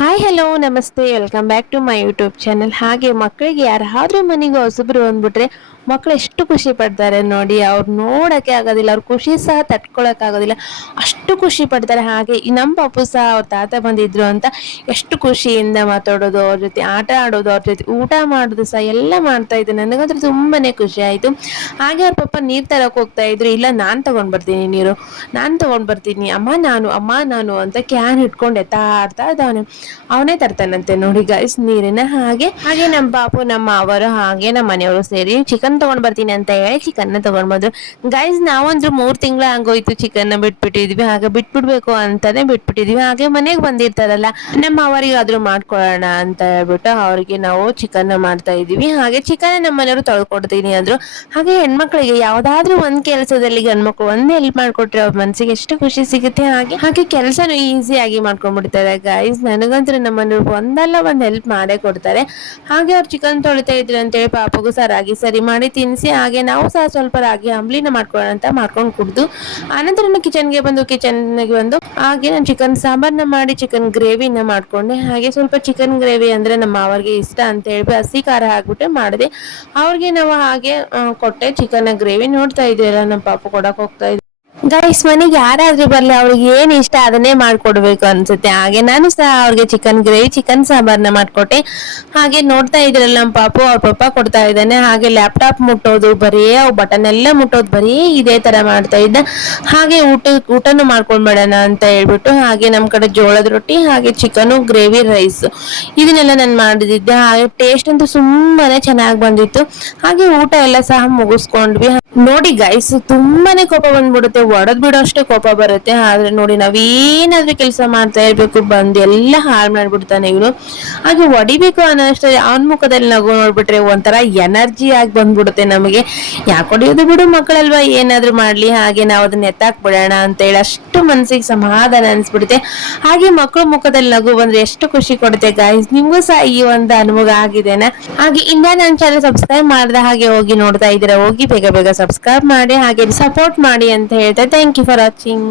Hi hello ನಮಸ್ತೆ welcome back to my YouTube channel. ಹಾಗೆ ಮಕ್ಕಳಿಗೆ ಯಾರಾದರೂ ಮನೆಗೆ ಹೊಸಬ್ರು ಬಂದ್ಬಿಟ್ರೆ ಮಕ್ಕಳು ಎಷ್ಟು ಖುಷಿ ಪಡ್ತಾರೆ ನೋಡಿ. ಅವ್ರು ನೋಡೋಕ್ಕೆ ಆಗೋದಿಲ್ಲ, ಅವ್ರ ಖುಷಿ ಸಹ ತಟ್ಕೊಳಕ್ ಆಗೋದಿಲ್ಲ, ಅಷ್ಟು ಖುಷಿ ಪಡ್ತಾರೆ. ಹಾಗೆ ನಮ್ಮ ಪಾಪು ಸಹ ಅವ್ರ ತಾತ ಬಂದಿದ್ರು ಅಂತ ಎಷ್ಟು ಖುಷಿಯಿಂದ ಮಾತಾಡೋದು, ಅವ್ರ ಜೊತೆ ಆಟ ಆಡೋದು, ಅವ್ರ ಜೊತೆ ಊಟ ಮಾಡೋದು ಸಹ ಎಲ್ಲ ಮಾಡ್ತಾ ಇದ್ರು. ನನಗಂತೂ ತುಂಬಾನೇ ಖುಷಿ ಆಯಿತು. ಹಾಗೆ ಅವ್ರ ಪಾಪ ನೀರು ತರಕ್ಕೆ ಹೋಗ್ತಾ ಇದ್ರು. ಇಲ್ಲ ನಾನು ತಗೊಂಡ್ ಬರ್ತೀನಿ ನೀರು, ನಾನು ತಗೊಂಡ್ ಬರ್ತೀನಿ ಅಮ್ಮ ನಾನು ಅಂತ ಕ್ಯಾನ್ ಇಟ್ಕೊಂಡು ಎತ್ತಾಡ್ತಾ ಇದ್ದಾನೆ. ಅವನೇ ತರ್ತಾನಂತೆ ನೋಡಿ ಗೈಸ್ ನೀರಿನ. ಹಾಗೆ ಹಾಗೆ ನಮ್ಮ ಪಾಪು ನಮ್ಮ ಅವರು ಹಾಗೆ ನಮ್ಮ ಮನೆಯವರು ಸೇರಿ ಚಿಕನ್ ತಗೊಂಡ್ ಬರ್ತೀನಿ ಅಂತ ಹೇಳಿ ಚಿಕನ್ ತಗೊಂಡ್ ಬಂದ್ರು. ಗೈಸ್ ನಾವಂದ್ರು 3 ತಿಂಗಳು ಆಗೋಯ್ತು ಚಿಕನ್ ಬಿಟ್ಬಿಟ್ಟಿದ್ವಿ. ಹಾಗೆ ಬಿಟ್ಬಿಡ್ಬೇಕು ಅಂತಾನೆ ಬಿಟ್ಬಿಟ್ಟಿದ್ವಿ. ಹಾಗೆ ಮನೆಗೆ ಬಂದಿರ್ತಾರಲ್ಲ ನಮ್ಮ ಅವರಿಗಾದ್ರೂ ಮಾಡ್ಕೊಳ್ಳೋಣ ಅಂತ ಹೇಳ್ಬಿಟ್ಟು ಅವ್ರಿಗೆ ನಾವು ಚಿಕನ್ ಮಾಡ್ತಾ ಇದೀವಿ. ಹಾಗೆ ಚಿಕನ್ ನಮ್ಮ ಮನೆಯವರು ತೊಳ್ಕೊಡ್ತೀನಿ ಅಂದ್ರು. ಹಾಗೆ ಹೆಣ್ಮಕ್ಳಿಗೆ ಯಾವ್ದಾದ್ರು ಒಂದ್ ಕೆಲಸದಲ್ಲಿ ಗಂಡ್ಮಕ್ಳು ಒಂದ್ ಹೆಲ್ಪ್ ಮಾಡ್ಕೊಟ್ರೆ ಅವ್ರ ಮನ್ಸಿಗೆ ಎಷ್ಟು ಖುಷಿ ಸಿಗುತ್ತೆ. ಹಾಗೆ ಹಾಗೆ ಕೆಲಸನು ಈಸಿಯಾಗಿ ಮಾಡ್ಕೊಂಡ್ಬಿಡ್ತಾರೆ ಗೈಸ್. ನನಗಂತೂ ನಮ್ಮ ಮನೆಯವ್ರು ಒಂದಲ್ಲ ಒಂದ್ ಹೆಲ್ಪ್ ಮಾಡೇ ಕೊಡ್ತಾರೆ. ಹಾಗೆ ಅವ್ರು ಚಿಕನ್ ತೊಳಿತಾ ಇದ್ರು ಅಂತೇಳಿ ಪಾಪಗೂ ಸಹ ರಾಗಿ ಸರಿ ಮಾಡಿ ತಿನ್ಸಿ, ಹಾಗೆ ನಾವು ಸಹ ಸ್ವಲ್ಪ ರಾಗಿ ಅಂಬ್ಲಿನ ಮಾಡ್ಕೊಳ್ಳೋಣ ಅಂತ ಮಾಡ್ಕೊಂಡು ಕುಡ್ದು ಆನಂತರ ಕಿಚನ್ಗೆ ಬಂದು ಹಾಗೆ ನಾನು ಚಿಕನ್ ಸಾಂಬಾರ್ನ ಮಾಡಿ ಚಿಕನ್ ಗ್ರೇವಿನ ಮಾಡ್ಕೊಂಡೆ. ಹಾಗೆ ಸ್ವಲ್ಪ ಚಿಕನ್ ಗ್ರೇವಿ ಅಂದ್ರೆ ನಮ್ಮ ಅವ್ರಿಗೆ ಇಷ್ಟ ಅಂತ ಹೇಳಿ ಹಸಿ ಖಾರ ಹಾಕ್ಬಿಟ್ಟೆ ಮಾಡಿದೆ. ಅವ್ರಿಗೆ ನಾವು ಹಾಗೆ ಕೊಟ್ಟೆ ಚಿಕನ್ ಗ್ರೇವಿ. ನೋಡ್ತಾ ಇದೀರ ನಮ್ಮ ಪಾಪ ಕೊಡಕ್ ಹೋಗ್ತಾ ಇದ್ದೆ. ಗೈಸ್ ಮನೆಗೆ ಯಾರಾದ್ರೂ ಬರ್ಲಿ ಅವ್ರಿಗೆ ಏನ್ ಇಷ್ಟ ಅದನ್ನೇ ಮಾಡ್ಕೊಡ್ಬೇಕು ಅನ್ಸುತ್ತೆ. ಹಾಗೆ ನಾನು ಸಹ ಅವ್ರಿಗೆ ಚಿಕನ್ ಗ್ರೇವಿ ಚಿಕನ್ ಸಾಂಬಾರ್ನ ಮಾಡ್ಕೊಟ್ಟೆ. ಹಾಗೆ ನೋಡ್ತಾ ಇದ್ರಲ್ಲ ನಮ್ಮ ಪಾಪು ಅವ್ರ ಪಪ್ಪ ಕೊಡ್ತಾ ಇದ್ದಾನೆ. ಹಾಗೆ ಲ್ಯಾಪ್ಟಾಪ್ ಮುಟ್ಟೋದು ಬರೀ ಅವು ಬಟನ್ ಎಲ್ಲ ಮುಟ್ಟೋದು ಬರೀ ಇದೇ ತರ ಮಾಡ್ತಾ ಇದ್ದ. ಹಾಗೆ ಊಟನು ಮಾಡ್ಕೊಂಡ್ಬೇಡಣ ಅಂತ ಹೇಳ್ಬಿಟ್ಟು ಹಾಗೆ ನಮ್ ಕಡೆ ಜೋಳದ ರೊಟ್ಟಿ ಹಾಗೆ ಚಿಕನ್ ಗ್ರೇವಿ ರೈಸ್ ಇದನ್ನೆಲ್ಲ ನಾನು ಮಾಡಿದ್ದೆ. ಹಾಗೆ ಟೇಸ್ಟ್ ಅಂತೂ ತುಂಬಾನೇ ಚೆನ್ನಾಗಿ ಬಂದಿತ್ತು. ಹಾಗೆ ಊಟ ಎಲ್ಲ ಸಹ ಮುಗಿಸ್ಕೊಂಡ್ವಿ. ನೋಡಿ ಗೈಸ್ ತುಂಬಾನೇ ಕೋಪ ಬಂದ್ಬಿಡುತ್ತೆ, ಒಡದ್ ಬಿಡೋ ಅಷ್ಟೇ ಕೋಪ ಬರುತ್ತೆ. ಆದ್ರೆ ನೋಡಿ ನಾವೇನಾದ್ರೂ ಕೆಲಸ ಮಾಡ್ತಾ ಇರ್ಬೇಕು ಬಂದು ಎಲ್ಲ ಹಾಳು ಮಾಡ್ಬಿಡ್ತಾನೆ ಇವನು. ಹಾಗೆ ಹೊಡಿಬೇಕು ಅನ್ನೋ ಅಷ್ಟೇ ಅವನ ಮುಖದಲ್ಲಿ ನಗು ನೋಡ್ಬಿಟ್ರೆ ಒಂಥರ ಎನರ್ಜಿ ಆಗಿ ಬಂದ್ಬಿಡುತ್ತೆ ನಮಗೆ. ಯಾಕೆ ಹೊಡಿಯೋದು ಬಿಡು ಮಕ್ಕಳಲ್ವಾ, ಏನಾದ್ರೂ ಮಾಡ್ಲಿ, ಹಾಗೆ ನಾವು ಅದನ್ನ ಎತ್ತಾಕ್ ಬಿಡೋಣ ಅಂತ ಹೇಳಿ ಅಷ್ಟು ಮನ್ಸಿಗೆ ಸಮಾಧಾನ ಅನ್ಸ್ಬಿಡುತ್ತೆ. ಹಾಗೆ ಮಕ್ಕಳು ಮುಖದಲ್ಲಿ ನಗು ಬಂದ್ರೆ ಎಷ್ಟು ಖುಷಿ ಕೊಡುತ್ತೆ ಗೈಸ್. ನಿಮ್ಗೂ ಸಹ ಈ ಒಂದು ಅನುಭವ ಆಗಿದೆನಾ? ಹಾಗೆ ಇನ್ನ ನನ್ನ ಚಾನಲ್ ಸಬ್ಸ್ಕ್ರೈಬ್ ಮಾಡಿದ ಹಾಗೆ ಹೋಗಿ ನೋಡ್ತಾ ಇದ್ದೀರಾ, ಹೋಗಿ ಬೇಗ ಬೇಗ ಸಬ್ಸ್ಕ್ರೈಬ್ ಮಾಡಿ ಹಾಗೆ ಸಪೋರ್ಟ್ ಮಾಡಿ ಅಂತ ಹೇಳ್ತಾ ಥ್ಯಾಂಕ್ ಯು ಫಾರ್ ವಾಚಿಂಗ್.